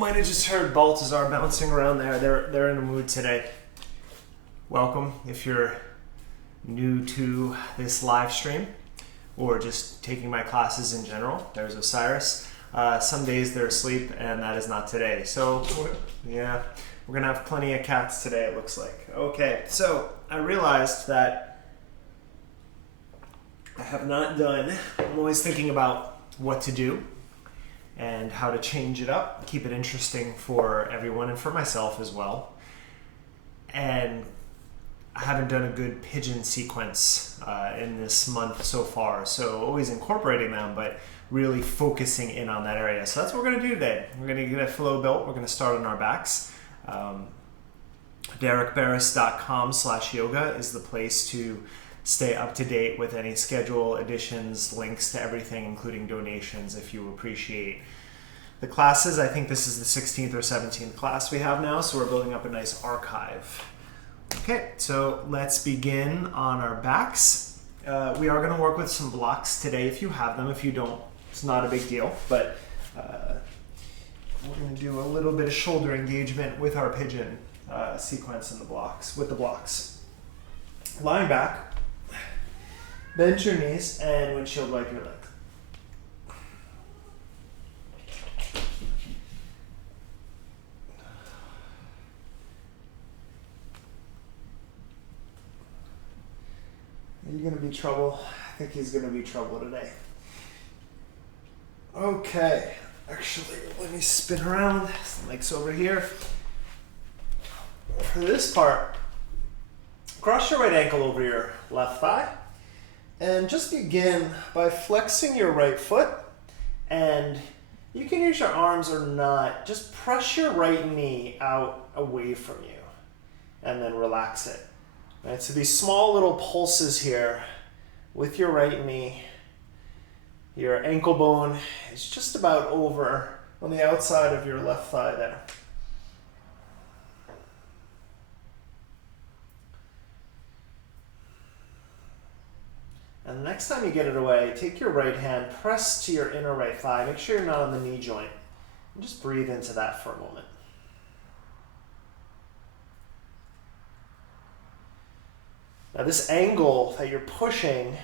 Might have just heard Baltazar bouncing around there. They're in a mood today. Welcome if you're new to this live stream or just taking my classes in general. There's Osiris. Some days they're asleep, and that is not today. So yeah, we're gonna have plenty of cats today, it looks like. Okay, so I realized that I have not done, I'm always thinking about what to do and how to change it up, keep it interesting for everyone and for myself as well. And I haven't done a good pigeon sequence in this month so far, so always incorporating them, but really focusing in on that area. So that's what we're going to do today. We're going to get a flow built. We're going to start on our backs. DerekBarris.com/yoga is the place to stay up to date with any schedule, additions, links to everything, including donations if you appreciate the classes. I think this is the 16th or 17th class we have now, so we're building up a nice archive. Okay, so let's begin on our backs. We are going to work with some blocks today if you have them. If you don't, it's not a big deal, but we're going to do a little bit of shoulder engagement with our pigeon sequence in the blocks, with the blocks. Lying back, bend your knees and windshield wipe your leg. Are you going to be trouble? I think he's going to be trouble today. Okay, actually, let me spin around. The mic's over here. For this part, cross your right ankle over your left thigh and just begin by flexing your right foot, and you can use your arms or not. Just press your right knee out away from you and then relax it. Right, so these small little pulses here with your right knee. Your ankle bone is just about over on the outside of your left thigh there. And the next time you get it away, take your right hand, press to your inner right thigh. Make sure you're not on the knee joint. And just breathe into that for a moment. Now this angle that you're pushing,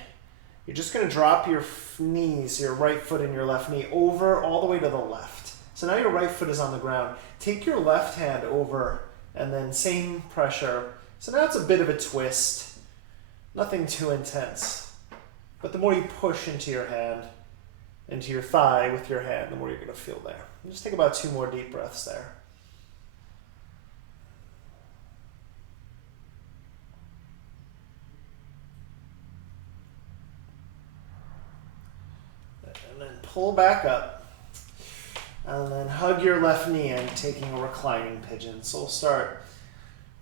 you're just going to drop your knees, your right foot and your left knee over all the way to the left. So now your right foot is on the ground. Take your left hand over and then same pressure. So now it's a bit of a twist. Nothing too intense. But the more you push into your hand, into your thigh with your hand, the more you're going to feel there. And just take about 2 more deep breaths there. Pull back up and then hug your left knee in, taking a reclining pigeon. So we'll start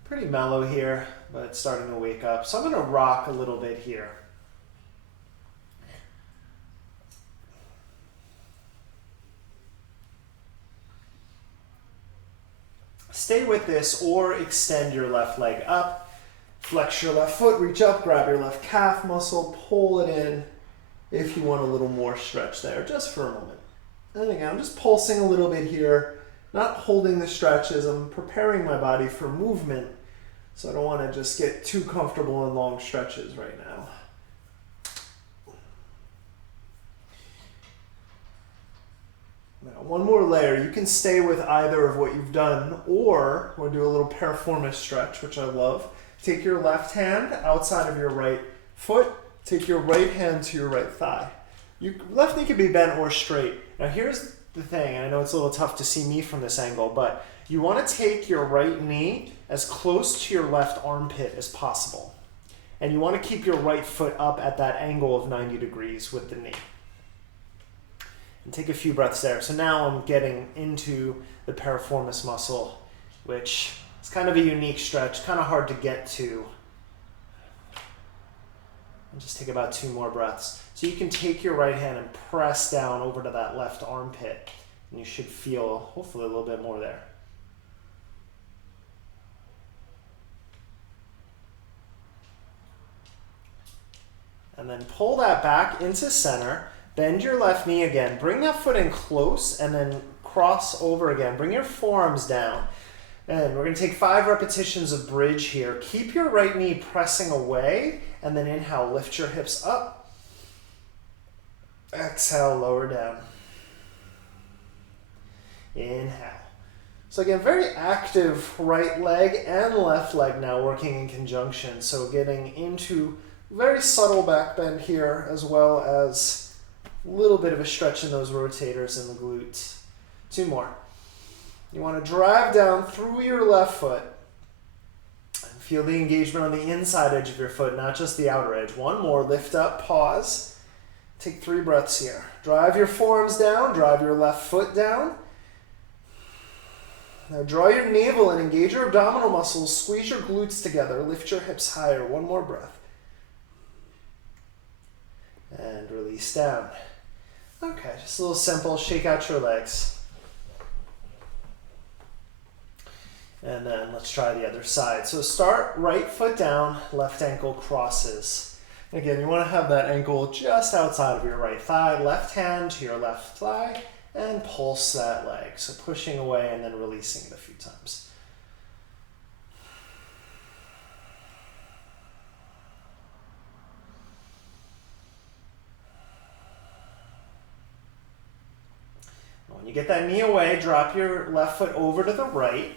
pretty mellow here, but starting to wake up. So I'm going to rock a little bit here. Stay with this or extend your left leg up. Flex your left foot, reach up, grab your left calf muscle, pull it in. If you want a little more stretch there, just for a moment. And again, I'm just pulsing a little bit here, not holding the stretch as I'm preparing my body for movement, so I don't want to just get too comfortable in long stretches right now. Now, one more layer. You can stay with either of what you've done, or we'll do a little piriformis stretch, which I love. Take your left hand outside of your right foot. Take your right hand to your right thigh. Your left knee can be bent or straight. Now here's the thing, and I know it's a little tough to see me from this angle, but you want to take your right knee as close to your left armpit as possible. And you want to keep your right foot up at that angle of 90 degrees with the knee. And take a few breaths there. So now I'm getting into the piriformis muscle, which is kind of a unique stretch, kind of hard to get to. And just take about 2 more breaths. So you can take your right hand and press down over to that left armpit, and you should feel hopefully a little bit more there. And then pull that back into center, bend your left knee again, bring that foot in close, and then cross over again. Bring your forearms down. And we're going to take 5 repetitions of bridge here. Keep your right knee pressing away, and then inhale, lift your hips up. Exhale, lower down. Inhale. So again, very active right leg and left leg now working in conjunction. So getting into very subtle back bend here, as well as a little bit of a stretch in those rotators in the glutes. 2 more. You want to drive down through your left foot. Feel the engagement on the inside edge of your foot, not just the outer edge. 1 more, lift up, pause. Take 3 breaths here. Drive your forearms down, drive your left foot down. Now draw your navel and engage your abdominal muscles, squeeze your glutes together, lift your hips higher. 1 more breath. And release down. Okay, just a little simple, shake out your legs. And then let's try the other side. So start right foot down, left ankle crosses. Again, you want to have that ankle just outside of your right thigh, left hand to your left thigh, and pulse that leg. So pushing away and then releasing it a few times. When you get that knee away, drop your left foot over to the right.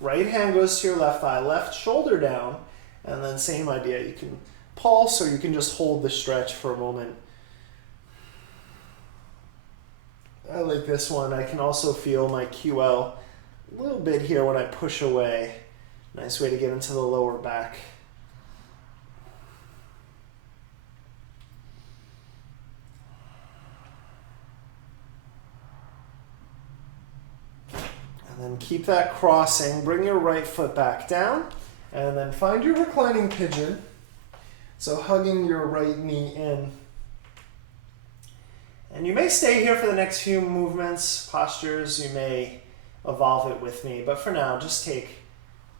Right hand goes to your left thigh, left shoulder down, and then same idea. You can pulse or you can just hold the stretch for a moment. I like this one. I can also feel my QL a little bit here when I push away. Nice way to get into the lower back. And then keep that crossing. Bring your right foot back down. And then find your reclining pigeon. So hugging your right knee in. And you may stay here for the next few movements, postures. You may evolve it with me. But for now, just take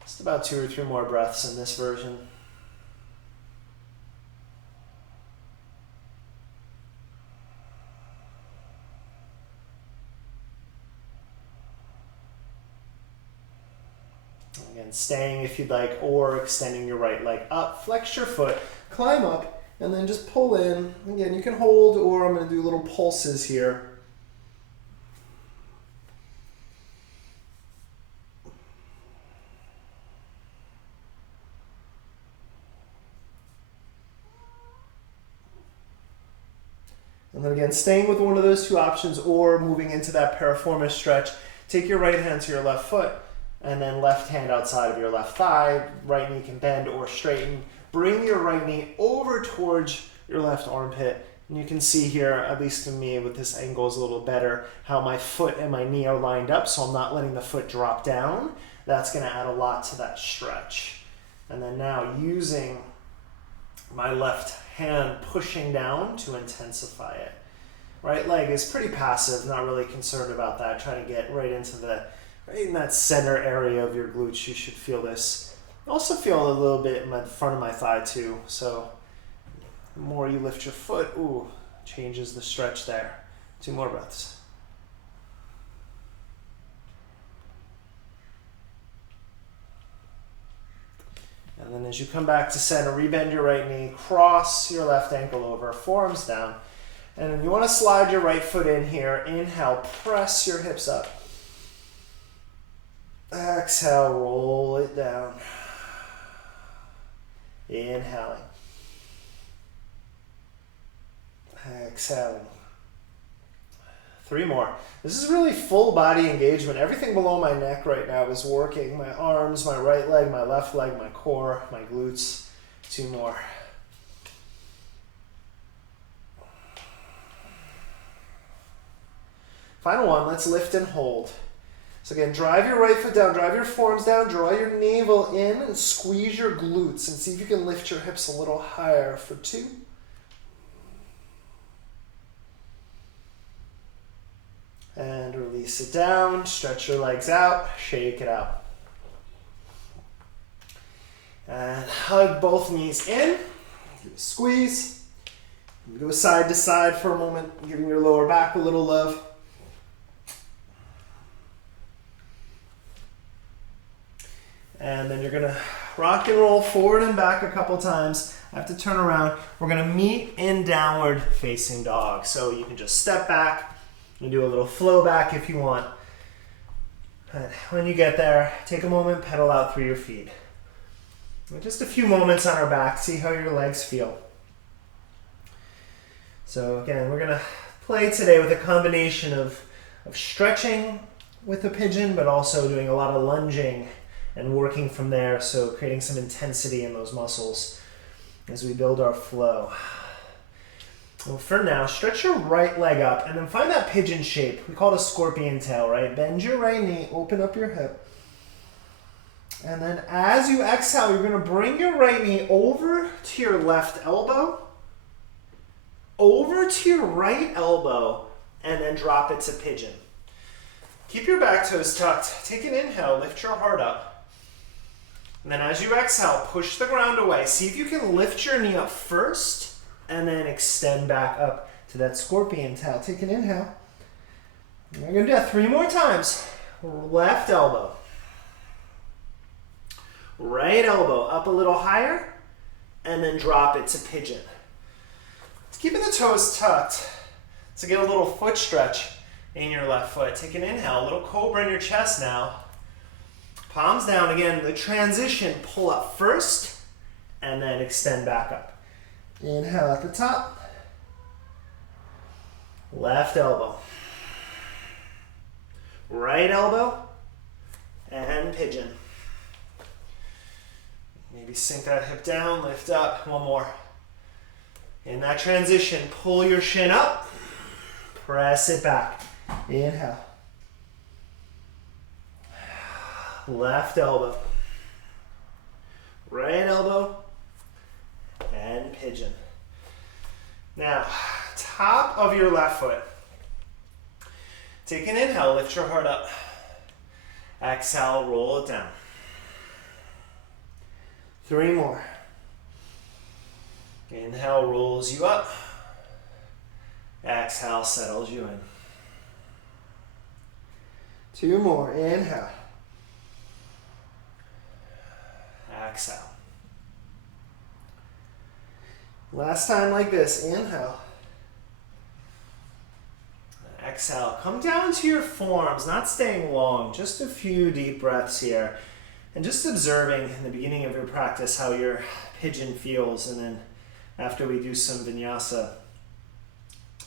just about 2 or 3 more breaths in this version. Again, staying if you'd like, or extending your right leg up. Flex your foot, climb up, and then just pull in. Again, you can hold, or I'm going to do little pulses here. And then again, staying with one of those 2 options, or moving into that piriformis stretch. Take your right hand to your left foot, and then left hand outside of your left thigh. Right knee can bend or straighten. Bring your right knee over towards your left armpit. And you can see here, at least to me with this angle is a little better, how my foot and my knee are lined up, so I'm not letting the foot drop down. That's going to add a lot to that stretch. And then now using my left hand pushing down to intensify it. Right leg is pretty passive, not really concerned about that. Try to get right in that center area of your glutes. You should feel this. Also feel a little bit in the front of my thigh too. So the more you lift your foot, changes the stretch there. 2 more breaths. And then as you come back to center, rebend your right knee, cross your left ankle over, forearms down. And then you want to slide your right foot in here. Inhale, press your hips up. Exhale, roll it down. Inhaling. Exhaling. 3 more. This is really full body engagement. Everything below my neck right now is working. My arms, my right leg, my left leg, my core, my glutes. 2 more. Final one, let's lift and hold. So again, drive your right foot down, drive your forearms down, draw your navel in and squeeze your glutes and see if you can lift your hips a little higher for 2. And release it down, stretch your legs out, shake it out. And hug both knees in, give a squeeze. Go side to side for a moment, giving your lower back a little love. And then you're gonna rock and roll forward and back a couple times. I have to turn around. We're gonna meet in downward facing dog. So you can just step back and do a little flow back if you want. And when you get there, take a moment, pedal out through your feet. And just a few moments on our back, see how your legs feel. So again, we're gonna play today with a combination of stretching with the pigeon, but also doing a lot of lunging and working from there, so creating some intensity in those muscles as we build our flow. Well, for now, stretch your right leg up and then find that pigeon shape. We call it a scorpion tail, right? Bend your right knee, open up your hip. And then as you exhale, you're gonna bring your right knee over to your left elbow, over to your right elbow, and then drop it to pigeon. Keep your back toes tucked. Take an inhale, lift your heart up. And then as you exhale, push the ground away. See if you can lift your knee up first and then extend back up to that scorpion tail. Take an inhale. We're gonna do that 3 more times. Left elbow. Right elbow up a little higher and then drop it to pigeon. Keeping the toes tucked to get a little foot stretch in your left foot. Take an inhale, a little cobra in your chest now. Palms down again. The transition, pull up first and then extend back up. Inhale at the top. Left elbow. Right elbow and pigeon. Maybe sink that hip down, lift up. One more. In that transition, pull your shin up, press it back. Inhale. Left elbow. Right elbow. And pigeon. Now, top of your left foot. Take an inhale, lift your heart up. Exhale, roll it down. 3 more. Inhale rolls you up. Exhale settles you in. 2 more. Inhale. Exhale. Last time like this. Inhale. Exhale. Come down to your forearms, not staying long. Just a few deep breaths here. And just observing in the beginning of your practice how your pigeon feels, and then after we do some vinyasa,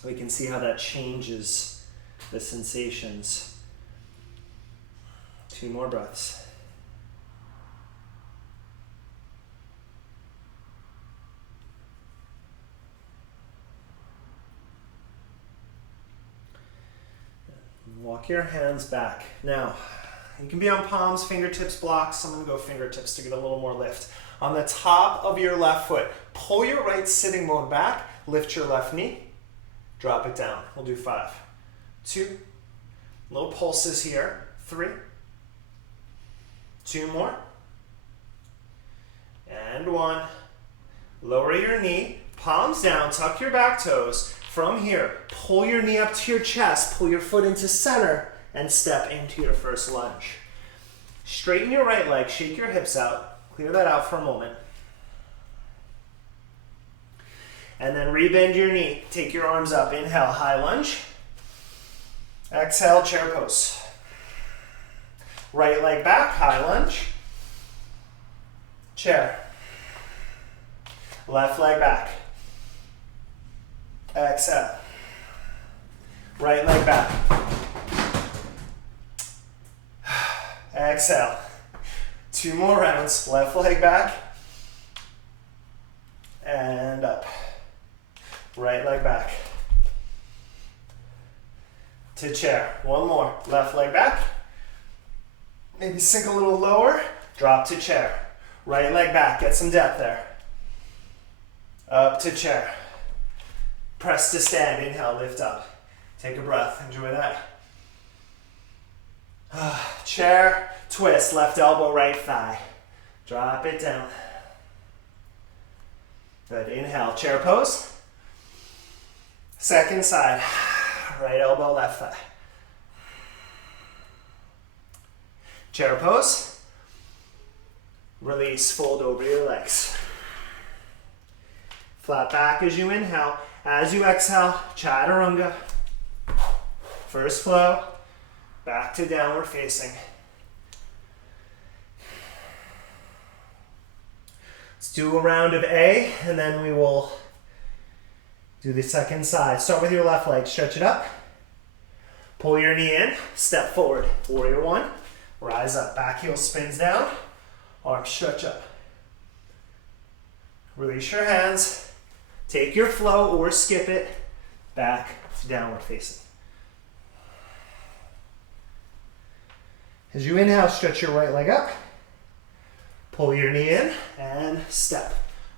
we can see how that changes the sensations. 2 more breaths. Walk your hands back. Now, you can be on palms, fingertips, blocks. I'm going to go fingertips to get a little more lift. On the top of your left foot, pull your right sitting bone back, lift your left knee, drop it down. We'll do 5. 2, little pulses here. 3, 2 more, and 1. Lower your knee, palms down, tuck your back toes. From here, pull your knee up to your chest, pull your foot into center, and step into your first lunge. Straighten your right leg, shake your hips out, clear that out for a moment. And then rebend your knee, take your arms up, inhale, high lunge. Exhale, chair pose. Right leg back, high lunge. Chair. Left leg back. Exhale. Right leg back. Exhale. 2 more rounds. Left leg back. And up. Right leg back. To chair. 1 more. Left leg back. Maybe sink a little lower. Drop to chair. Right leg back. Get some depth there. Up to chair. Press to stand. Inhale, lift up. Take a breath. Enjoy that. Chair, twist. Left elbow, right thigh. Drop it down. Good. Inhale, chair pose. Second side. Right elbow, left thigh. Chair pose. Release, fold over your legs. Flat back as you inhale. As you exhale, chaturanga. First flow, back to downward facing. Let's do a round of A, and then we will do the second side. Start with your left leg, stretch it up. Pull your knee in, step forward. Warrior one, rise up. Back heel spins down, arms stretch up. Release your hands. Take your flow or skip it back to downward facing. As you inhale, stretch your right leg up. Pull your knee in and step.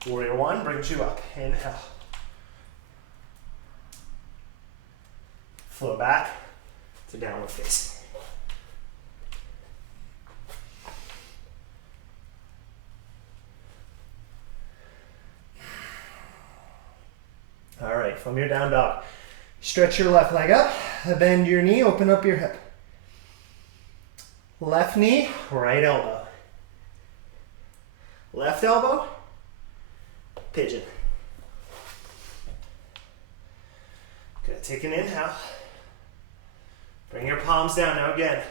Warrior one brings you up. Inhale. Flow back to downward facing. All right, from your down dog, stretch your left leg up, bend your knee, open up your hip. Left knee, right elbow. Left elbow, pigeon. Good, take an inhale. Bring your palms down. Now again,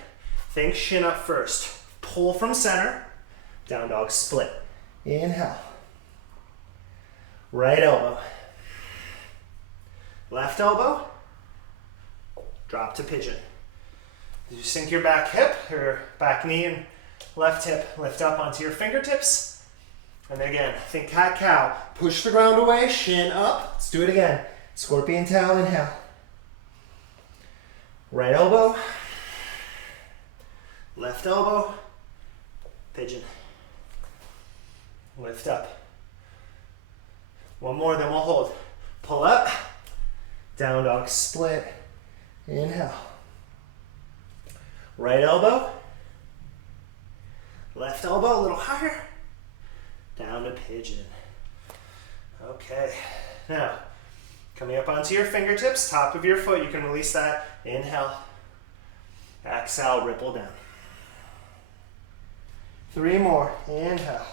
think shin up first. Pull from center, down dog split. Inhale. Right elbow. Left elbow, drop to pigeon. You sink your back hip, or back knee and left hip, lift up onto your fingertips. And again, think cat-cow. Push the ground away, shin up. Let's do it again. Scorpion tail, inhale. Right elbow, left elbow, pigeon. Lift up. One more, then we'll hold. Pull up. Down dog split. Inhale. Right elbow. Left elbow a little higher. Down to pigeon. Okay. Now, coming up onto your fingertips, top of your foot, you can release that. Inhale. Exhale, ripple down. 3 more. Inhale.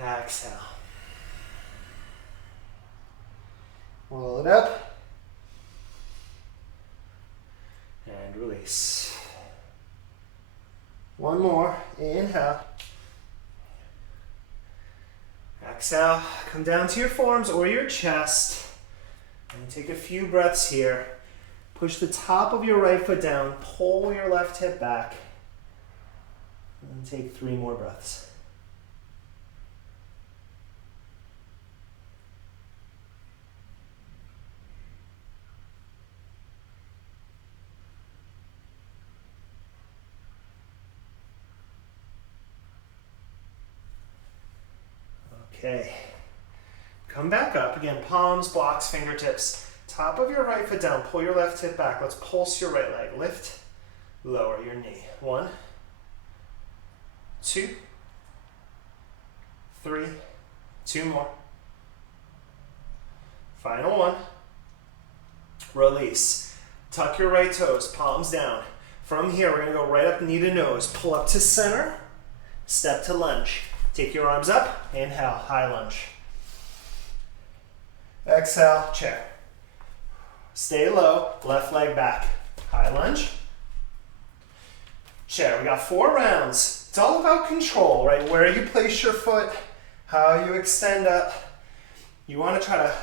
Exhale. Roll it up. And release. One more. Inhale. Exhale. Come down to your forearms or your chest. And take a few breaths here. Push the top of your right foot down. Pull your left hip back. And take 3 more breaths. Okay, come back up. Again, palms, blocks, fingertips. Top of your right foot down. Pull your left hip back. Let's pulse your right leg. Lift, lower your knee. 1, 2, 3, 2 more. Final one. Release. Tuck your right toes, palms down. From here, we're gonna go right up knee to nose. Pull up to center, step to lunge. Take your arms up, inhale, high lunge. Exhale, chair. Stay low, left leg back. High lunge. Chair. We got 4 rounds. It's all about control, right? Where you place your foot, how you extend up. You want to try to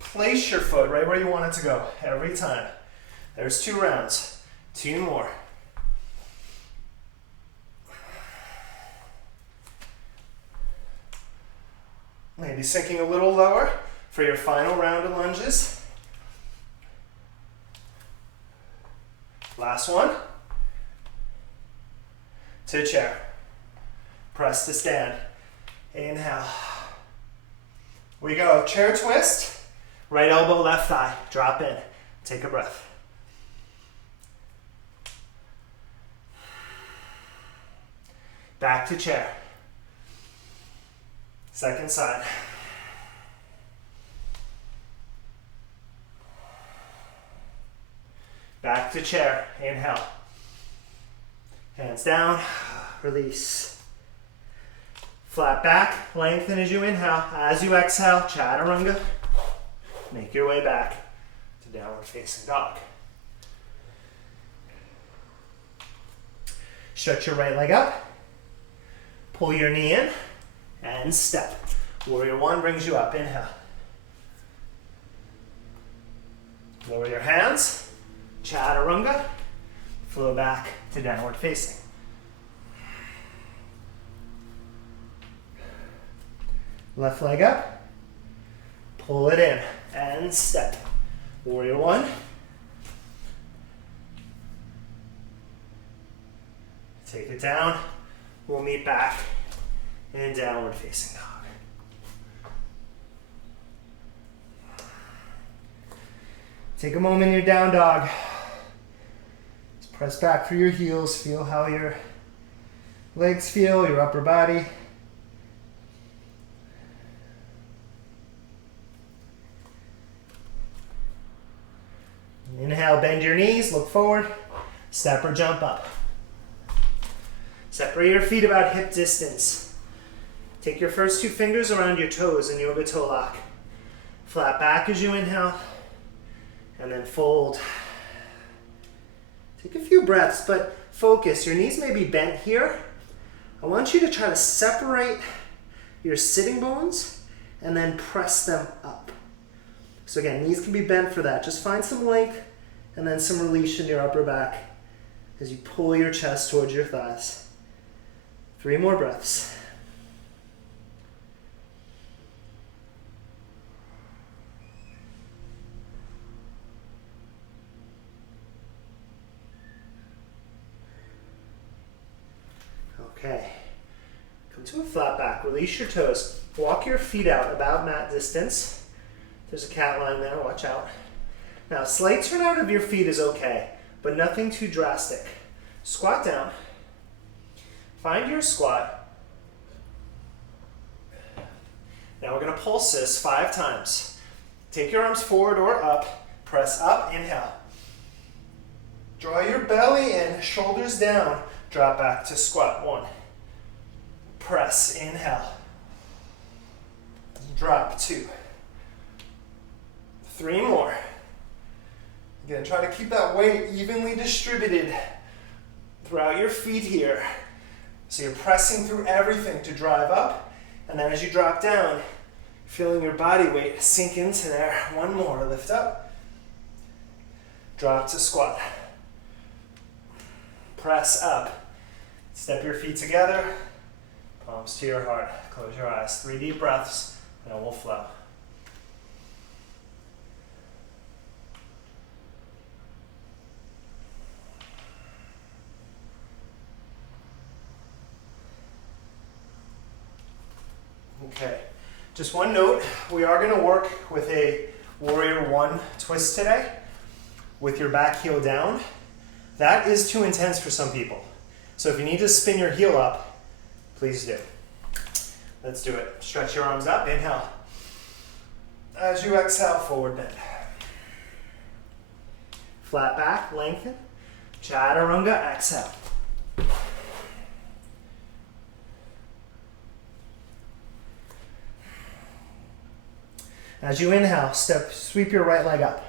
place your foot right where you want it to go every time. There's 2 rounds. 2 more. Maybe sinking a little lower for your final round of lunges. Last one. To chair. Press to stand. Inhale. We go. Chair twist. Right elbow, left thigh. Drop in. Take a breath. Back to chair. Second side. Back to chair. Inhale. Hands down. release. Flat back, lengthen as you inhale. As you exhale, chaturanga. Make your way back to downward facing dog. Stretch your right leg up. Pull your knee in and step. Warrior one brings you up. Inhale. Lower your hands. Chaturanga. Flow back to downward facing. Left leg up. Pull it in and step. Warrior one. Take it down. We'll meet back in downward facing dog. Take a moment in your down dog. Just press back through your heels. Feel how your legs feel, your upper body. Inhale, bend your knees, look forward. Step or jump up. Separate your feet about hip distance. Take your first two fingers around your toes in yoga toe lock. Flat back as you inhale, and then fold. Take a few breaths, but focus. Your knees may be bent here. I want you to try to separate your sitting bones and then press them up. So again, knees can be bent for that. Just find some length and then some release in your upper back as you pull your chest towards your thighs. 3 more breaths. Okay. Come to a flat back. Release your toes. Walk your feet out about mat distance. There's a cat line there. Watch out. Now, slight turn out of your feet is okay, but nothing too drastic. Squat down. Find your squat. Now we're going to pulse this 5 times. Take your arms forward or up. Press up. Inhale. Draw your belly in, shoulders down. Drop back to squat. 1. Press. Inhale. Drop. 2. 3 more. Again, try to keep that weight evenly distributed throughout your feet here. So you're pressing through everything to drive up, and then as you drop down, feeling your body weight sink into there. 1 more, lift up, drop to squat, press up, step your feet together, palms to your heart, close your eyes, 3 deep breaths, and it will flow. Okay, just one note, we are going to work with a warrior one twist today with your back heel down. That is too intense for some people. So if you need to spin your heel up, please do. Let's do it. Stretch your arms up, inhale. As you exhale, forward bend. Flat back, lengthen. Chaturanga, exhale. As you inhale, sweep your right leg up.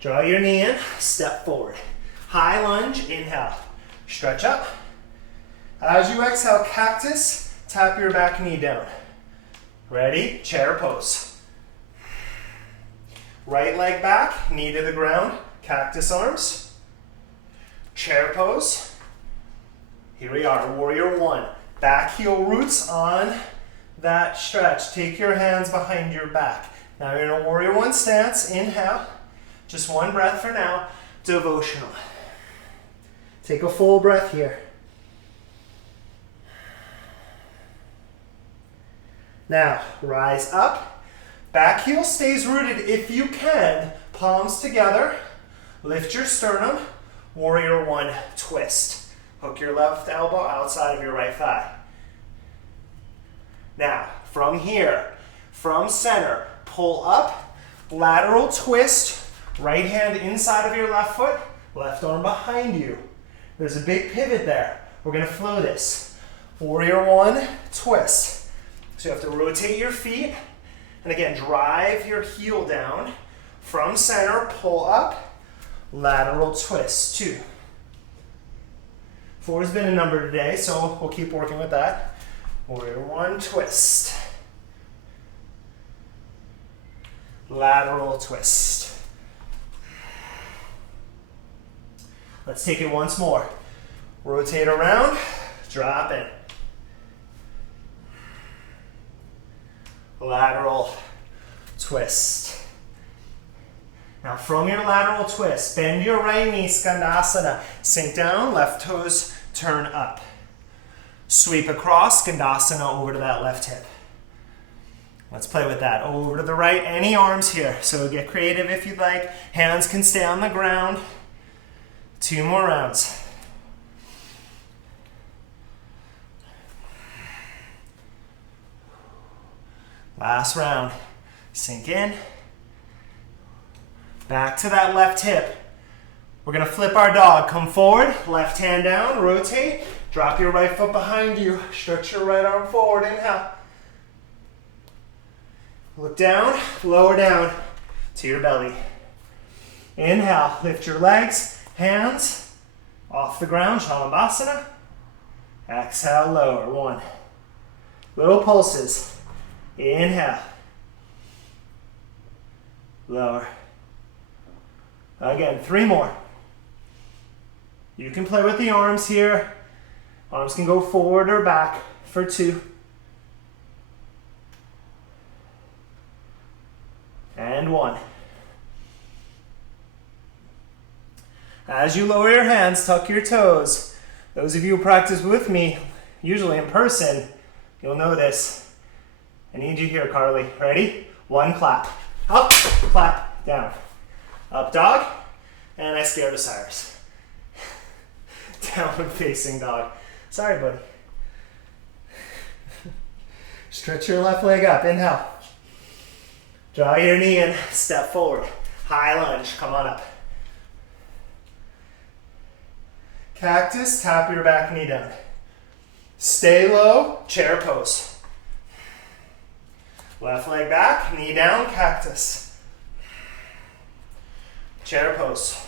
Draw your knee in, step forward. High lunge, inhale. Stretch up. As you exhale, cactus, tap your back knee down. Ready? Chair pose. Right leg back, knee to the ground, cactus arms. Chair pose. Here we are, warrior one. Back heel roots on that stretch. Take your hands behind your back. Now you're in a warrior one stance. Inhale. Just 1 breath for now. Devotional. Take a full breath here. Now, rise up. Back heel stays rooted if you can. Palms together. Lift your sternum. Warrior one twist. Hook your left elbow outside of your right thigh. Now, from here, from center, pull up, lateral twist, right hand inside of your left foot, left arm behind you. There's a big pivot there. We're gonna flow this. Warrior one, twist. So you have to rotate your feet, and again, drive your heel down. From center, pull up, lateral twist, 2. 4 has been a number today, so we'll keep working with that. Warrior one, twist. Lateral twist. Let's take it once more. Rotate around, drop in. Lateral twist. Now from your lateral twist, bend your right knee, Skandasana. Sink down, left toes turn up. Sweep across, Skandasana over to that left hip. Let's play with that. Over to the right, any arms here. So get creative if you'd like. Hands can stay on the ground. 2 more rounds. Last round. Sink in. Back to that left hip. We're gonna flip our dog. Come forward, left hand down, rotate. Drop your right foot behind you. Stretch your right arm forward, inhale. Look down, lower down to your belly. Inhale, lift your legs, hands off the ground, Shalabhasana. Exhale, lower, 1. Little pulses. Inhale. Lower. Again, 3 more. You can play with the arms here. Arms can go forward or back for 2. And 1. As you lower your hands, tuck your toes. Those of you who practice with me, usually in person, you'll know this. I need you here, Carly. Ready? 1 clap. Up, clap, down. Up dog, and I scared Osiris. Downward facing dog. Sorry, buddy. Stretch your left leg up, inhale. Draw your knee in, step forward. High lunge, come on up. Cactus, tap your back knee down. Stay low, chair pose. Left leg back, knee down, cactus. Chair pose.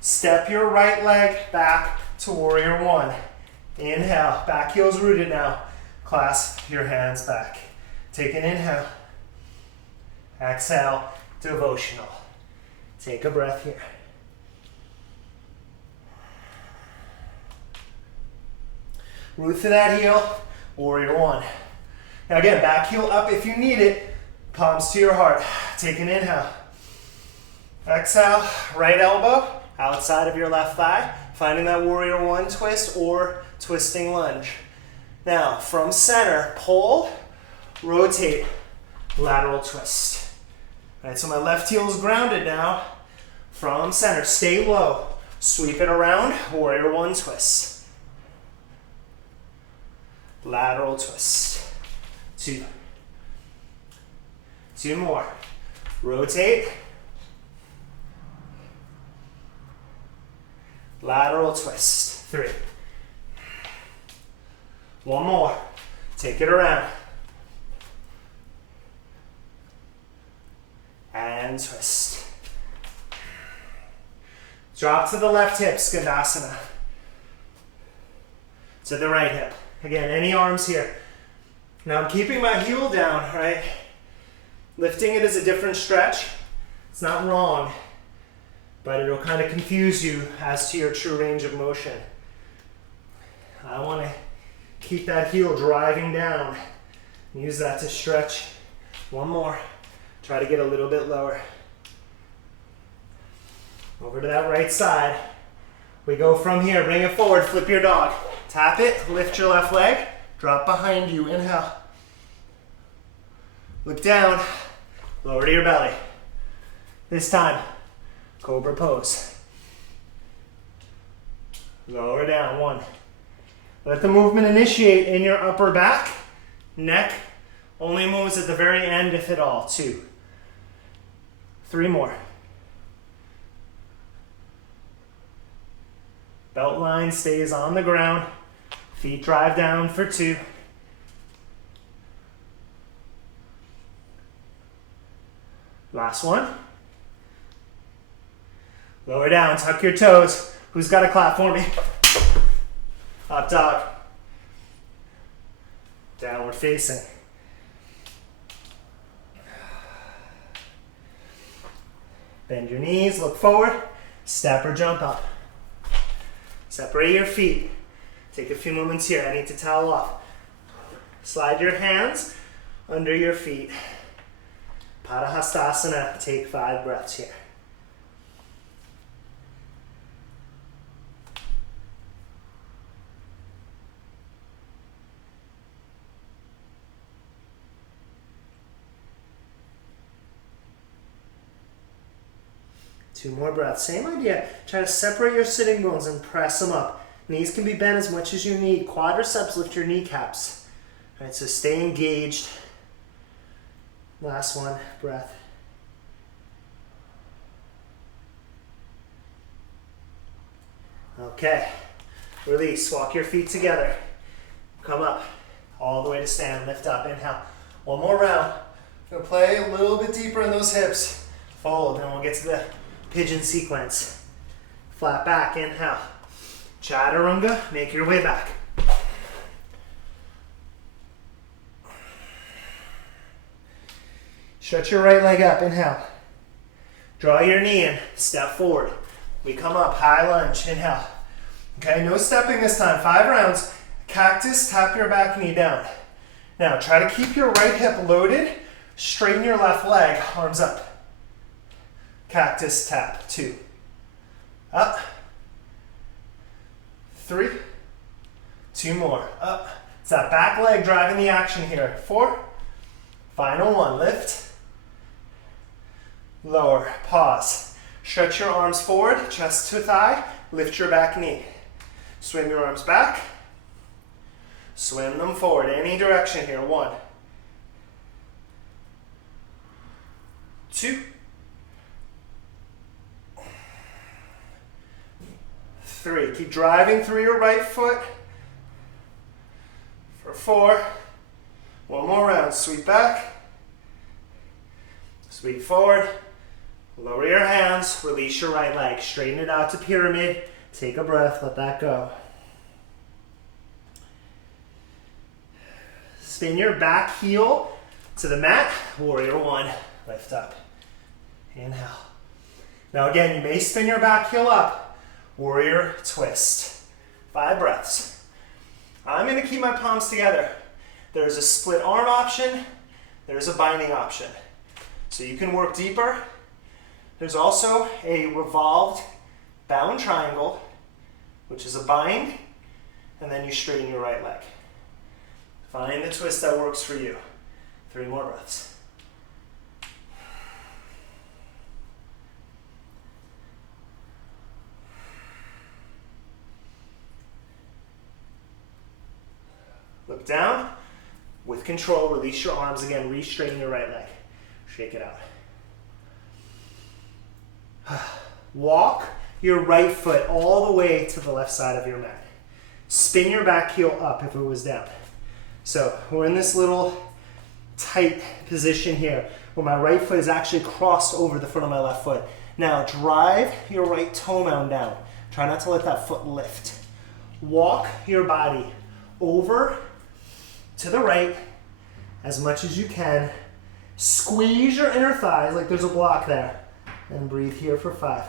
Step your right leg back to warrior one. Inhale, back heel's rooted now. Clasp your hands back. Take an inhale. Exhale, devotional. Take a breath here. Root to that heel, warrior one. Now again, back heel up if you need it. Palms to your heart. Take an inhale. Exhale, right elbow outside of your left thigh, finding that warrior one twist or twisting lunge. Now, from center, pull, rotate, lateral twist. All right, so my left heel is grounded now. From center, stay low, sweep it around, warrior one twist. Lateral twist. 2. 2 more. Rotate. Lateral twist. 3. 1 more. Take it around. And twist. Drop to the left hip, Skandasana. To the right hip. Again, any arms here. Now I'm keeping my heel down, right? Lifting it is a different stretch. It's not wrong, but it'll kind of confuse you as to your true range of motion. I want to keep that heel driving down. Use that to stretch. 1 more. Try to get a little bit lower. Over to that right side. We go from here. Bring it forward. Flip your dog. Tap it. Lift your left leg. Drop behind you. Inhale. Look down. Lower to your belly. This time, cobra pose. Lower down. 1. Let the movement initiate in your upper back. Neck only moves at the very end, if at all. 2. 3 more. Belt line stays on the ground. Feet drive down for 2. Last one. Lower down, tuck your toes. Who's got a clap for me? Up dog. Downward facing. Bend your knees, look forward, step or jump up. Separate your feet. Take a few moments here. I need to towel off. Slide your hands under your feet. Padahastasana. Take 5 breaths here. Two more breaths. Same idea. Try to separate your sitting bones and press them up. Knees can be bent as much as you need. Quadriceps, lift your kneecaps. All right, so stay engaged. Last one, breath. Okay, release. Walk your feet together. Come up all the way to stand. Lift up. Inhale. One more round. We're gonna play a little bit deeper in those hips. Fold, and we'll get to the pigeon sequence. Flat back, inhale. Chaturanga, make your way back. Stretch your right leg up, inhale. Draw your knee in, step forward. We come up, high lunge, inhale. Okay, no stepping this time, 5 rounds. Cactus, tap your back knee down. Now try to keep your right hip loaded, straighten your left leg, arms up. Cactus tap, 2. Up. 3. 2 more. Up. It's that back leg driving the action here. 4. Final 1. Lift. Lower. Pause. Stretch your arms forward, chest to thigh. Lift your back knee. Swim your arms back. Swim them forward. Any direction here. 1. 2. 3. Keep driving through your right foot. For 4. One more round. Sweep back. Sweep forward. Lower your hands. Release your right leg. Straighten it out to pyramid. Take a breath. Let that go. Spin your back heel to the mat. Warrior 1. Lift up. Inhale. Now again, you may spin your back heel up. Warrior twist. 5 breaths. I'm going to keep my palms together. There's a split arm option. There's a binding option. So you can work deeper. There's also a revolved bound triangle, which is a bind, and then you straighten your right leg. Find the twist that works for you. 3 more breaths. Look down. With control, release your arms again. Re-straighten your right leg. Shake it out. Walk your right foot all the way to the left side of your mat. Spin your back heel up if it was down. So we're in this little tight position here where my right foot is actually crossed over the front of my left foot. Now drive your right toe mound down. Try not to let that foot lift. Walk your body over to the right as much as you can. Squeeze your inner thighs like there's a block there. And breathe here for 5.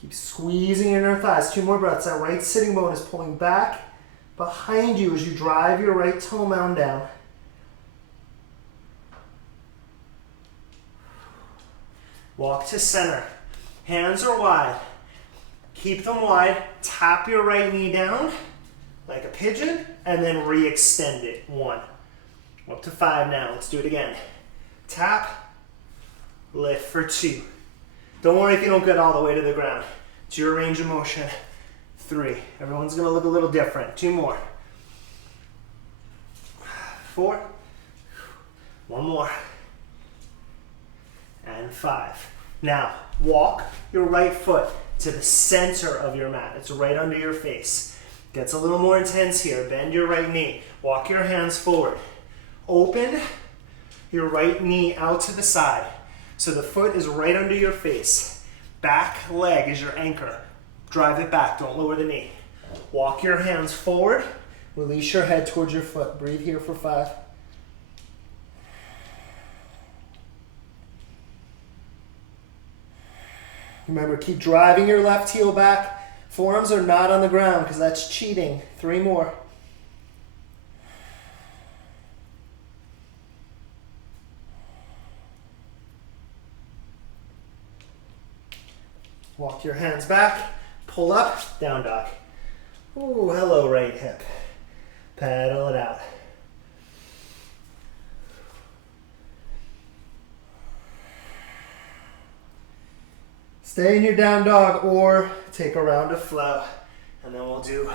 Keep squeezing your inner thighs. 2 more breaths. That right sitting bone is pulling back behind you as you drive your right toe mound down. Walk to center. Hands are wide. Keep them wide. Tap your right knee down like a pigeon and then re-extend it. 1. Up to 5 now. Let's do it again. Tap. Lift for 2. Don't worry if you don't get all the way to the ground. It's your range of motion. 3. Everyone's going to look a little different. 2 more. 4. One more. And 5. Now, walk your right foot to the center of your mat. It's right under your face. Gets a little more intense here. Bend your right knee. Walk your hands forward. Open your right knee out to the side. So the foot is right under your face. Back leg is your anchor. Drive it back. Don't lower the knee. Walk your hands forward. Release your head towards your foot. Breathe here for 5. Remember, keep driving your left heel back. Forearms are not on the ground because that's cheating. 3 more. Walk your hands back. Pull up. Down dog. Ooh, hello right hip. Pedal it out. Stay in your down dog or take a round of flow. And then we'll do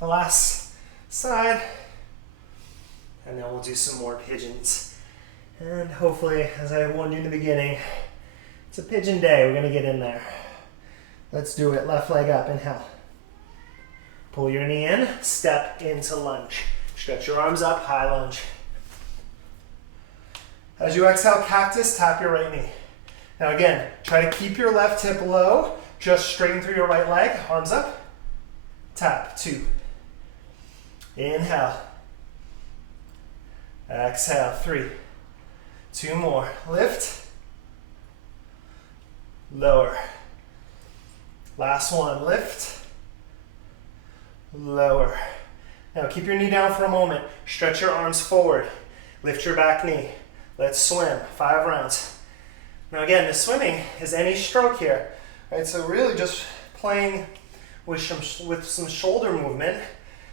the last side. And then we'll do some more pigeons. And hopefully, as I warned you in the beginning, it's a pigeon day. We're going to get in there. Let's do it. Left leg up. Inhale. Pull your knee in. Step into lunge. Stretch your arms up. High lunge. As you exhale, cactus, tap your right knee. Now again, try to keep your left hip low. Just straighten through your right leg. Arms up. Tap. 2. Inhale. Exhale. 3. 2 more. Lift. Lower. Last one. Lift. Lower. Now keep your knee down for a moment. Stretch your arms forward. Lift your back knee. Let's swim. 5 rounds. Now again, the swimming is any stroke here. Right? So really just playing with some shoulder movement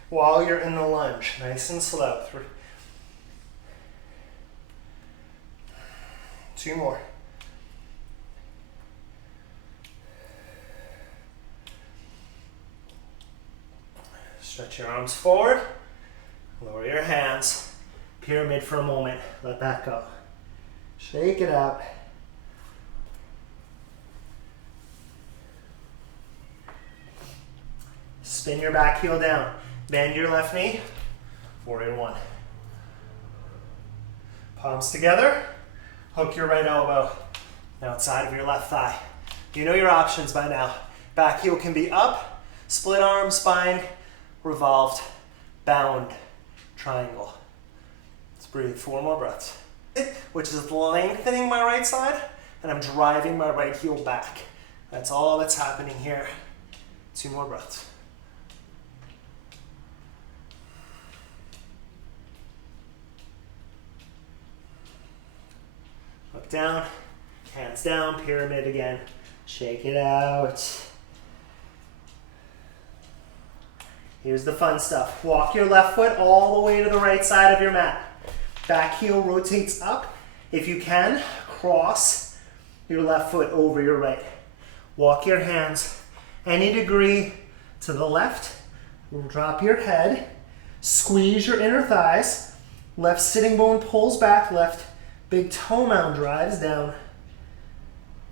while you're in the lunge. Nice and slow. 3. 2 more. Stretch your arms forward. Lower your hands. Pyramid for a moment. Let that go. Shake it out. Spin your back heel down. Bend your left knee. Warrior 1. Palms together. Hook your right elbow outside of your left thigh. You know your options by now. Back heel can be up, split arm, spine, revolved, bound, triangle. Let's breathe 4 more breaths. Which is lengthening my right side, and I'm driving my right heel back. That's all that's happening here. 2 more breaths. Look down, hands down, pyramid again. Shake it out. Here's the fun stuff. Walk your left foot all the way to the right side of your mat. Back heel rotates up. If you can, cross your left foot over your right. Walk your hands any degree to the left. Drop your head. Squeeze your inner thighs. Left sitting bone pulls back. Left big toe mound drives down.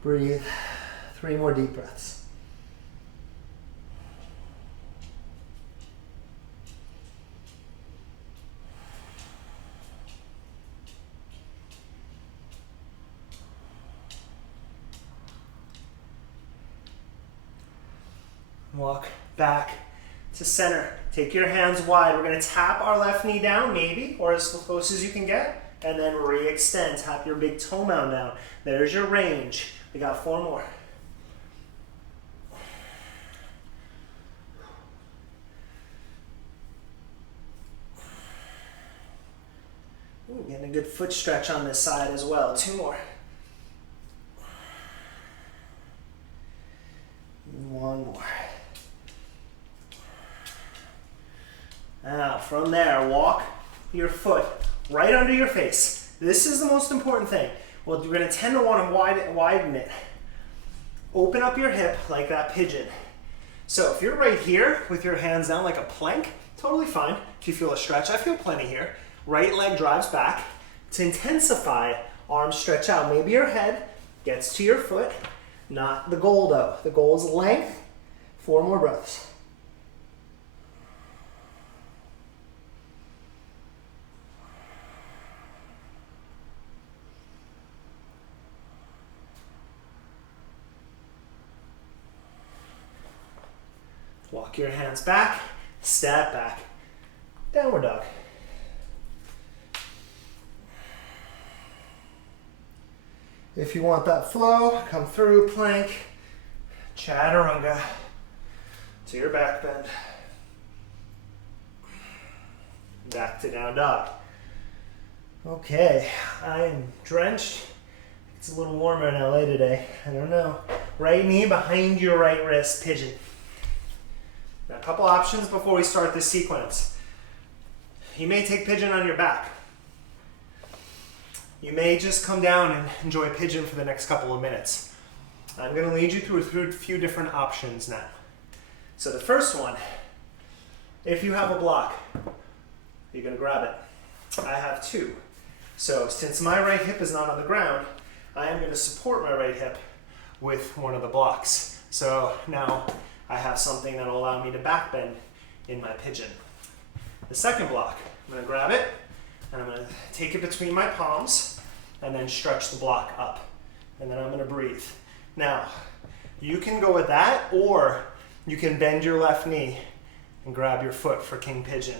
Breathe. 3 more deep breaths. Walk back to center. Take your hands wide. We're going to tap our left knee down, maybe, or as close as you can get, and then re-extend. Tap your big toe mound down. There's your range. We got 4 more. Ooh, getting a good foot stretch on this side as well. 2 more. 1 more. Now, from there, walk your foot right under your face. This is the most important thing. Well, you're going to tend to want to widen it. Open up your hip like that pigeon. So if you're right here with your hands down like a plank, totally fine. If you feel a stretch, I feel plenty here. Right leg drives back. To intensify, arms stretch out. Maybe your head gets to your foot. Not the goal though. The goal is length. 4 more breaths. Walk your hands back, step back, downward dog. If you want that flow, come through plank, chaturanga to your back bend. Back to down dog. Okay, I am drenched. It's a little warmer in LA today. I don't know. Right knee behind your right wrist, pigeon. Now, a couple options before we start this sequence. You may take pigeon on your back. You may just come down and enjoy pigeon for the next couple of minutes. I'm going to lead you through a few different options now. So the first one, if you have a block, you're going to grab it. I have 2. So since my right hip is not on the ground, I am going to support my right hip with one of the blocks. So now I have something that will allow me to back bend in my pigeon. The second block, I'm going to grab it and I'm going to take it between my palms and then stretch the block up. And then I'm going to breathe. Now, you can go with that, or you can bend your left knee and grab your foot for king pigeon.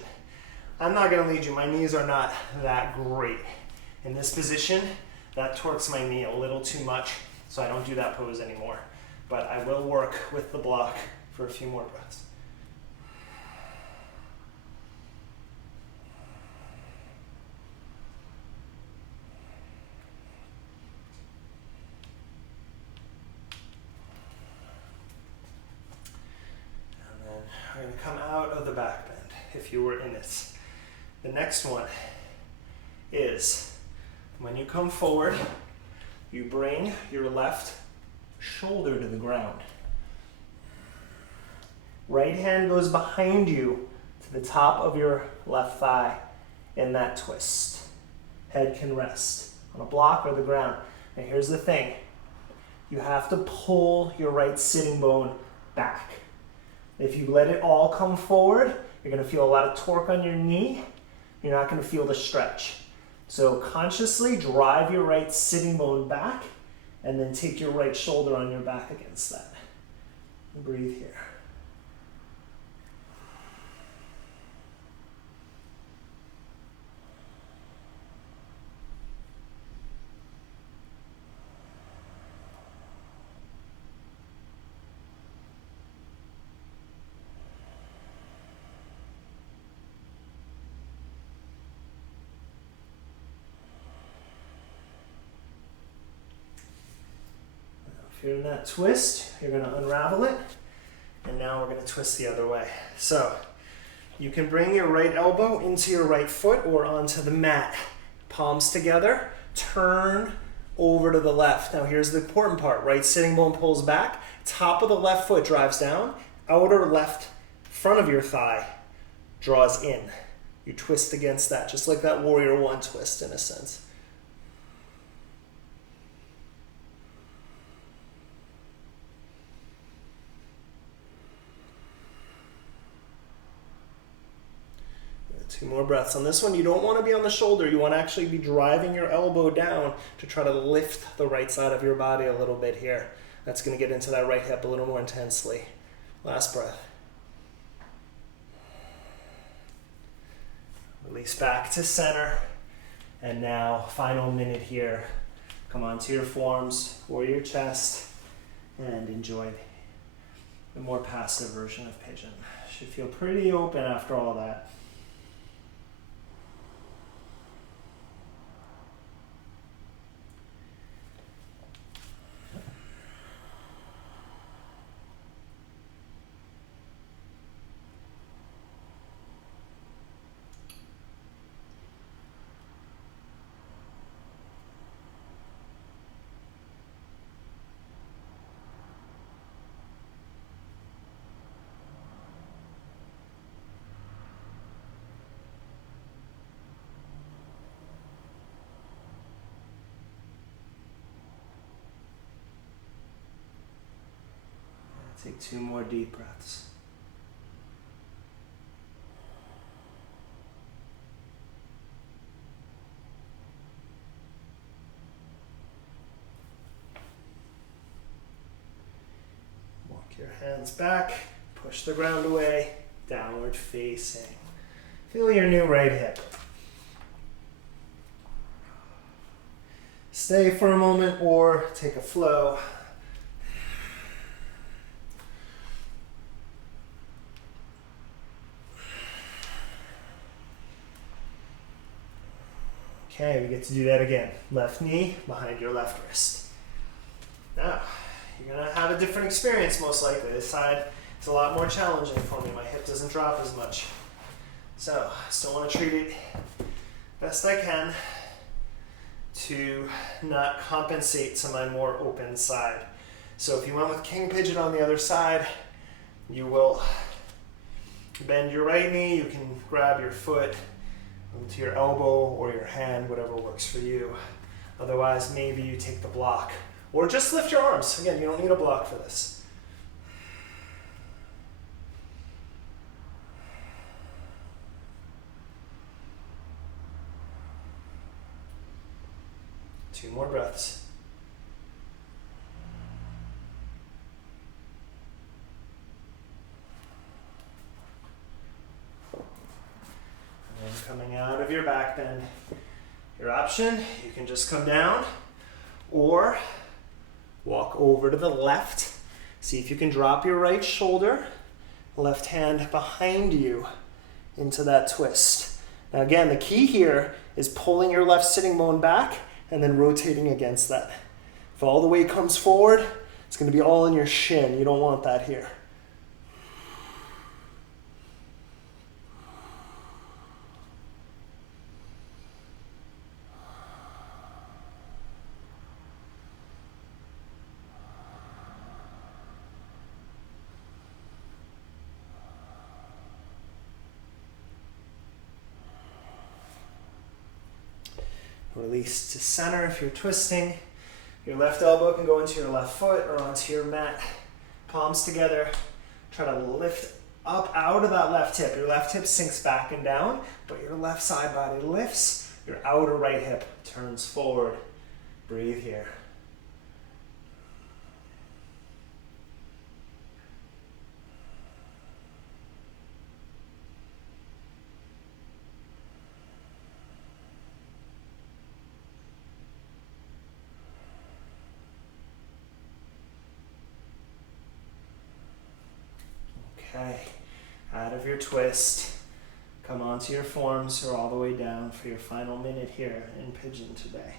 I'm not going to lead you. My knees are not that great. In this position, that torques my knee a little too much, so I don't do that pose anymore. But I will work with the block for a few more breaths. And then we're going to come out of the back bend if you were in it. The next one is when you come forward, you bring your left shoulder to the ground. Right hand goes behind you to the top of your left thigh in that twist. Head can rest on a block or the ground. Now here's the thing. You have to pull your right sitting bone back. If you let it all come forward, you're going to feel a lot of torque on your knee. You're not going to feel the stretch. So consciously drive your right sitting bone back and then take your right shoulder on your back against that. And breathe here. If you're in that twist, you're going to unravel it, and now we're going to twist the other way. So you can bring your right elbow into your right foot or onto the mat. Palms together, turn over to the left. Now here's the important part. Right sitting bone pulls back, top of the left foot drives down, outer left front of your thigh draws in. You twist against that, just like that warrior one twist in a sense. Two more breaths. On this one, you don't want to be on the shoulder. You want to actually be driving your elbow down to try to lift the right side of your body a little bit here. That's going to get into that right hip a little more intensely. Last breath. Release back to center. And now, final minute here. Come onto your forearms or your chest and enjoy the more passive version of pigeon. Should feel pretty open after all that. Take 2 more deep breaths. Walk your hands back, push the ground away, downward facing. Feel your new right hip. Stay for a moment or take a flow. Okay, we get to do that again. Left knee behind your left wrist. Now, you're gonna have a different experience most likely. This side is a lot more challenging for me. My hip doesn't drop as much. So, I still wanna treat it best I can to not compensate to my more open side. So if you went with King Pigeon on the other side, you will bend your right knee, you can grab your foot to your elbow or your hand, whatever works for you. Otherwise, maybe you take the block. Or just lift your arms. Again, you don't need a block for this. Two more breaths. And then coming out of your back bend. Your option, you can just come down or walk over to the left. See if you can drop your right shoulder, left hand behind you into that twist. Now again, the key here is pulling your left sitting bone back and then rotating against that. If all the weight comes forward, it's going to be all in your shin. You don't want that here. Release to center if you're twisting. Your left elbow can go into your left foot or onto your mat. Palms together. Try to lift up out of that left hip. Your left hip sinks back and down, but your left side body lifts. Your outer right hip turns forward. Breathe here. Okay, out of your twist, come onto your forms or all the way down for your final minute here in Pigeon today.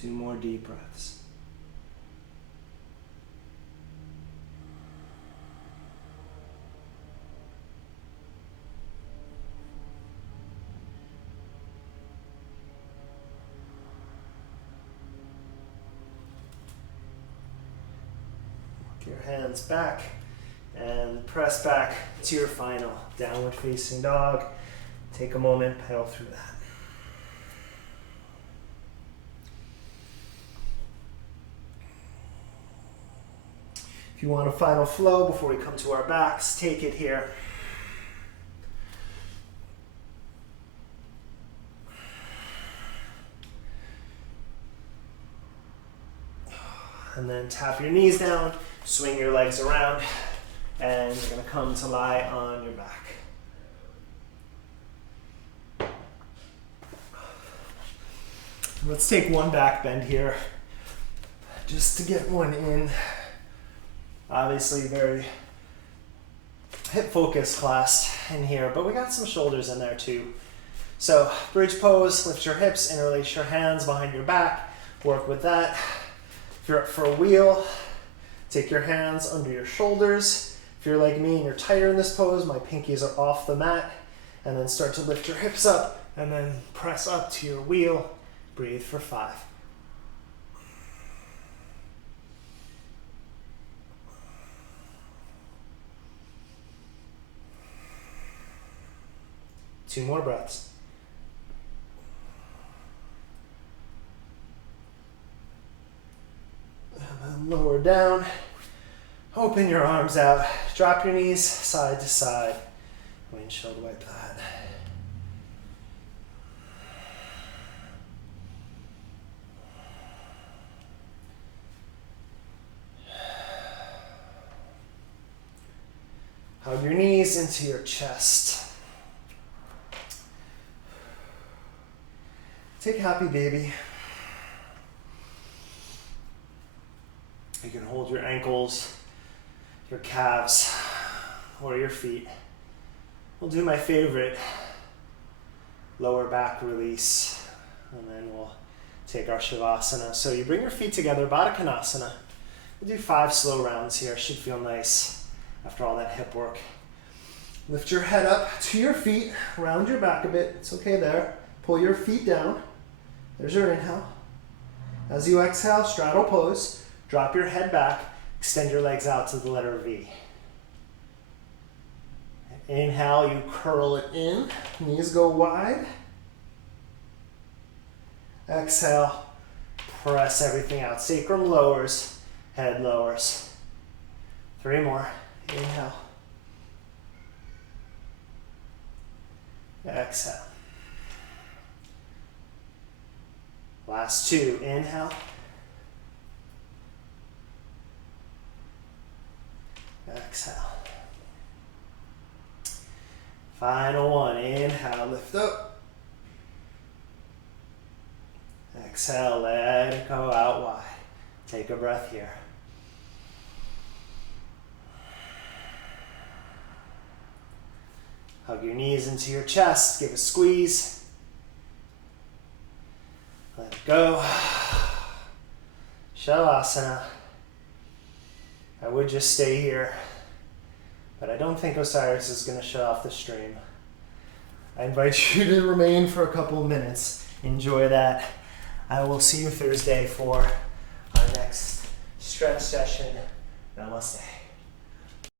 Two more deep breaths. Walk your hands back and press back to your final downward facing dog. Take a moment, pedal through that. If you want a final flow before we come to our backs, take it here. And then tap your knees down, swing your legs around, and you're going to come to lie on your back. Let's take one back bend here, just to get one in. Obviously very hip focused class in here, but we got some shoulders in there too. So bridge pose, lift your hips, interlace your hands behind your back, work with that. If you're up for a wheel, take your hands under your shoulders. If you're like me and you're tighter in this pose, my pinkies are off the mat, and then start to lift your hips up and then press up to your wheel. Breathe for 5. Two more breaths. And then lower down. Open your arms out. Drop your knees side to side. Windshield wipe that. Hug your knees into your chest. Take happy baby. You can hold your ankles, your calves, or your feet. We'll do my favorite, lower back release, and then we'll take our Shavasana. So you bring your feet together, Baddha Konasana. We'll do 5 slow rounds here. Should feel nice after all that hip work. Lift your head up to your feet, round your back a bit. It's okay there. Pull your feet down. There's your inhale. As you exhale, straddle pose. Drop your head back. Extend your legs out to the letter V. Inhale, you curl it in. Knees go wide. Exhale, press everything out. Sacrum lowers, head lowers. 3 more. Inhale. Exhale. Last 2. Inhale. Exhale. Final 1. Inhale, lift up. Exhale, let it go out wide. Take a breath here. Hug your knees into your chest. Give a squeeze. Let it go. Shavasana. I would just stay here, but I don't think Osiris is going to shut off the stream. I invite you to remain for a couple of minutes. Enjoy that. I will see you Thursday for our next stretch session. Namaste.